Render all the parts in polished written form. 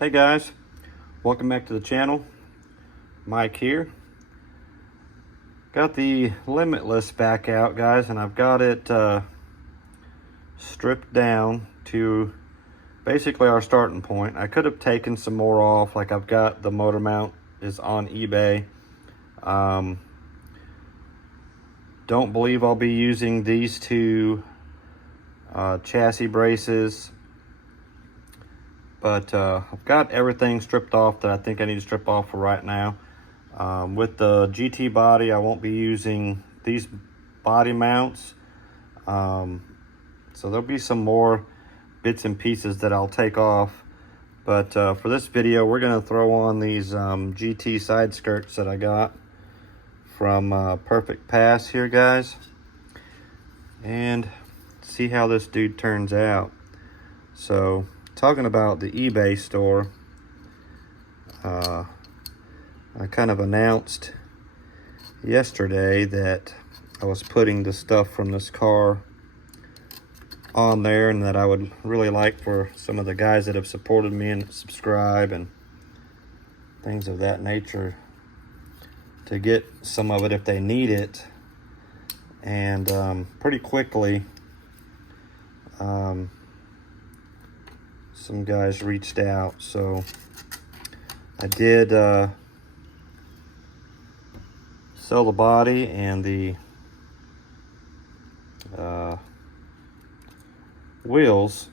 Hey guys, welcome back to the channel. Mike here. Got the Limitless back out, guys, and I've got it stripped down to basically our starting point. I could have taken some more off, like I've got the motor mount is on eBay. Don't believe I'll be using these two chassis braces. But I've got everything stripped off that I think I need to strip off for right now. With the GT body, I won't be using these body mounts. So there'll be some more bits and pieces that I'll take off. But for this video, we're going to throw on these GT side skirts that I got from Perfect Pass here, guys. And see how this dude turns out. So, talking about the eBay store, I kind of announced yesterday that I was putting the stuff from this car on there, and that I would really like for some of the guys that have supported me and subscribe and things of that nature to get some of it if they need it. And pretty quickly, some guys reached out, so I did sell the body and the wheels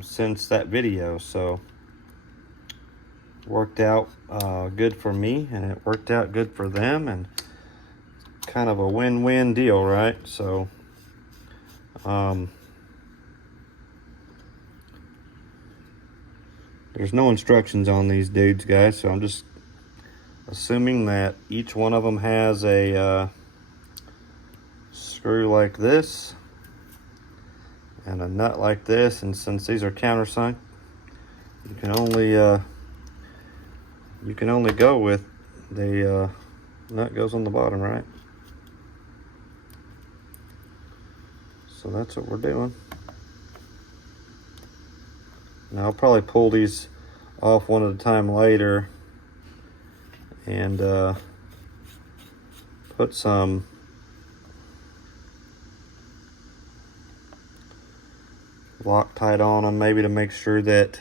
since that video, so worked out good for me, and it worked out good for them, and kind of a win-win deal, right? So there's no instructions on these dudes, guys, so I'm just assuming that each one of them has a screw like this and a nut like this, and since these are countersunk, you can only go with the nut goes on the bottom, right? So that's what we're doing. Now I'll probably pull these off one at a time later and put some Loctite on them, maybe to make sure that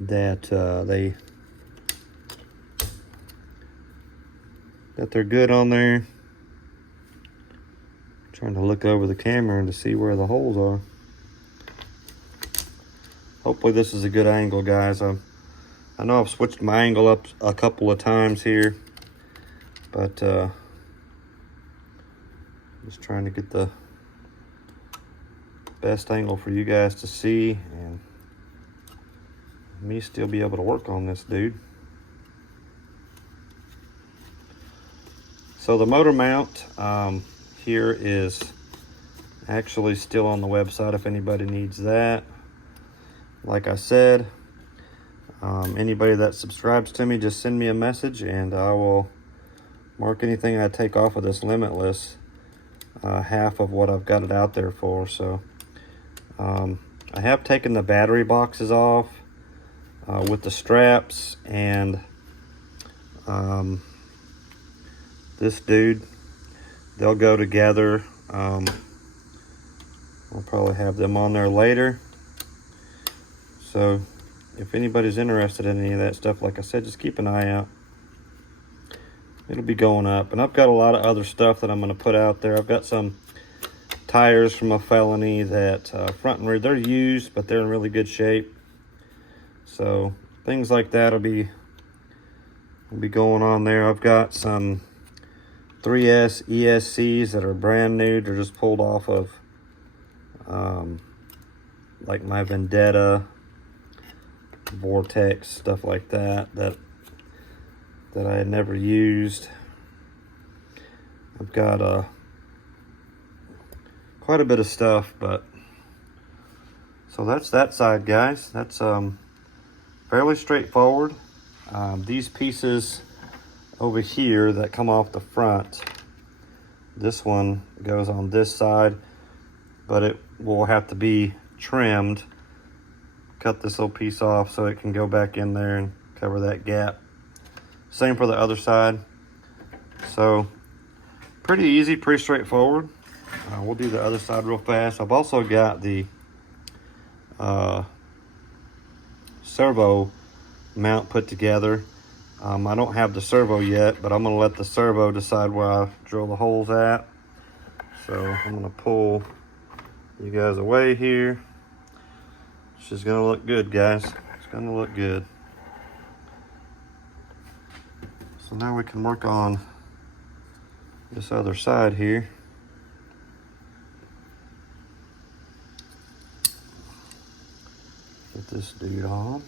they're good on there. Trying to look over the camera and to see where the holes are. Hopefully this is a good angle, guys. I know I've switched my angle up a couple of times here, but just trying to get the best angle for you guys to see and me still be able to work on this dude. So the motor mount here is actually still on the website if anybody needs that. Like I said, anybody that subscribes to me, just send me a message and I will mark anything I take off of this Limitless half of what I've got it out there for. So I have taken the battery boxes off with the straps, and this dude, they'll go together. I'll probably have them on there later. So if anybody's interested in any of that stuff, like I said, just keep an eye out. It'll be going up. And I've got a lot of other stuff that I'm going to put out there. I've got some tires from a Felony that front and rear, they're used, but they're in really good shape. So things like that will be going on there. I've got some 3S ESCs that are brand new. They're just pulled off of like my Vendetta, Vortex, stuff like that I had never used. I've got quite a bit of stuff, but so that's that side, guys. That's fairly straightforward. These pieces over here that come off the front, this one goes on this side, but it will have to be trimmed cut this little piece off so it can go back in there and cover that gap. Same for the other side. So pretty easy, pretty straightforward. We'll do the other side real fast. I've also got the servo mount put together. I don't have the servo yet, but I'm gonna let the servo decide where I drill the holes at. So I'm gonna pull you guys away here. It's just gonna look good, guys. It's gonna look good. So now we can work on this other side here. Get this dude on.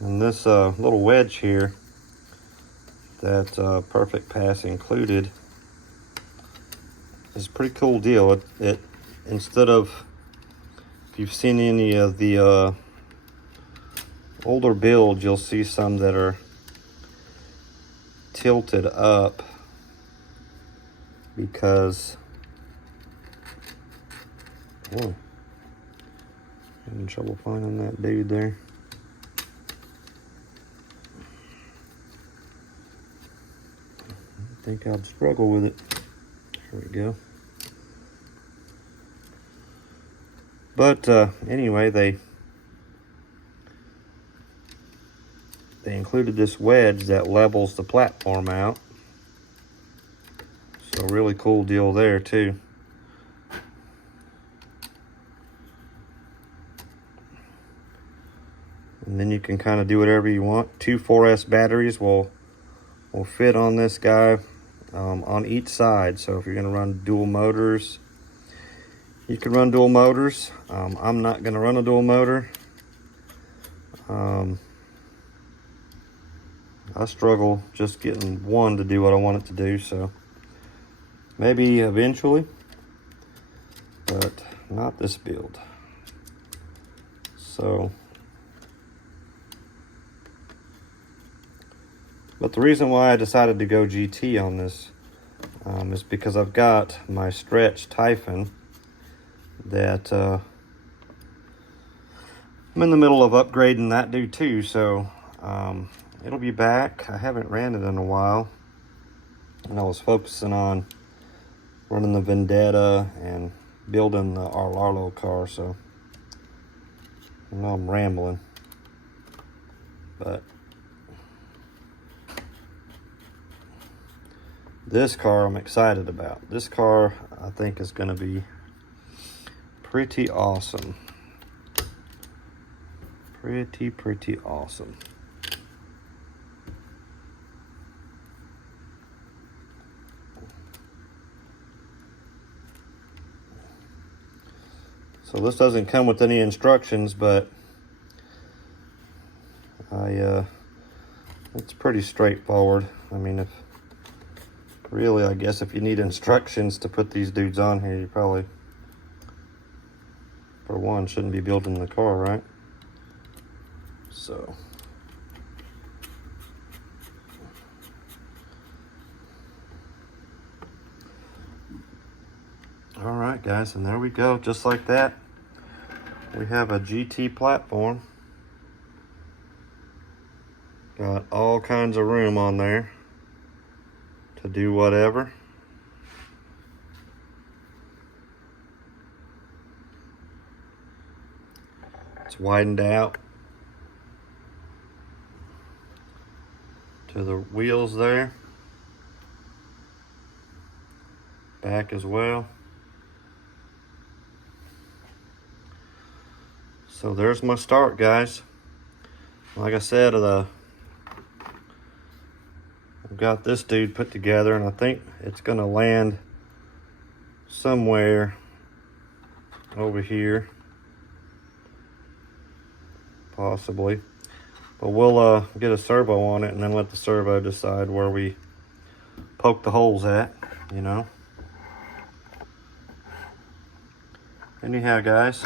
And this little wedge here that Perfect Pass included is a pretty cool deal. It instead of, if you've seen any of the older builds, you'll see some that are tilted up because having trouble finding that dude there. I think I'd struggle with it. There we go. But anyway, they included this wedge that levels the platform out. So really cool deal there too. And then you can kind of do whatever you want. 2 4S batteries will fit on this guy on each side. So if you're going to run dual motors, you can run dual motors. I'm not going to run a dual motor. I struggle just getting one to do what I want it to do, so maybe eventually, but not this build. So, but the reason why I decided to go GT on this is because I've got my stretch Typhon that I'm in the middle of upgrading that dude too, so it'll be back. I haven't ran it in a while, and I was focusing on running the Vendetta and building the Arrma car, so I know I'm rambling, but this car I'm excited about. This car I think is going to be pretty awesome. Pretty awesome. So this doesn't come with any instructions, but it's pretty straightforward. I mean, I guess if you need instructions to put these dudes on here, you probably, for one, shouldn't be building the car, right? So, all right, guys, and there we go. Just like that, we have a GT platform. Got all kinds of room on there to do whatever. It's widened out to the wheels there. Back as well. So there's my start, guys. Like I said, I've got this dude put together, and I think it's gonna land somewhere over here, possibly. But we'll get a servo on it and then let the servo decide where we poke the holes at, you know. Anyhow, guys,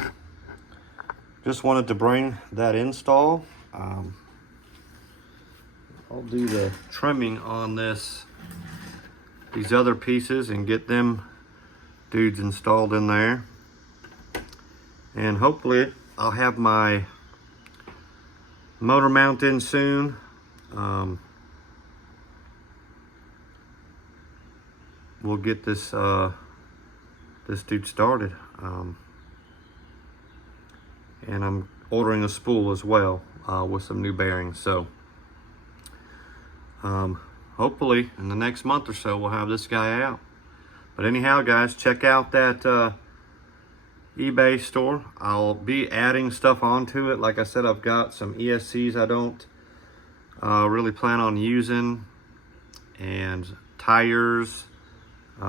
just wanted to bring that install. I'll do the trimming on this these other pieces and get them dudes installed in there. And hopefully I'll have my motor mount in soon. We'll get this this dude started. And I'm ordering a spool as well with some new bearings. So hopefully in the next month or so we'll have this guy out. But anyhow, guys, check out that eBay store. I'll be adding stuff onto it. Like I said, I've got some ESCs I don't really plan on using, and tires,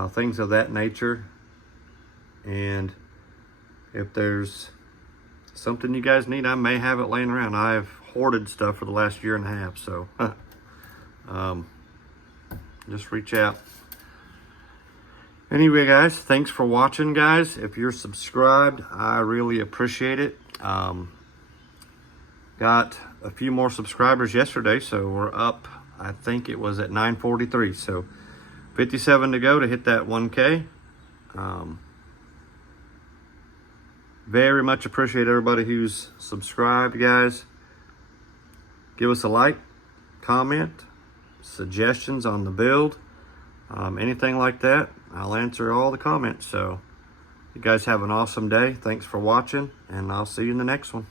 things of that nature. And if there's something you guys need, I may have it laying around. I've hoarded stuff for the last year and a half, so just reach out. Anyway, guys, thanks for watching, guys. If you're subscribed, I really appreciate it. Got a few more subscribers yesterday, so we're up, I think it was at 943, so 57 to go to hit that 1K. Very much appreciate everybody who's subscribed, guys. Give us a like, comment, suggestions on the build, anything like that. I'll answer all the comments. So you guys have an awesome day. Thanks for watching, and I'll see you in the next one.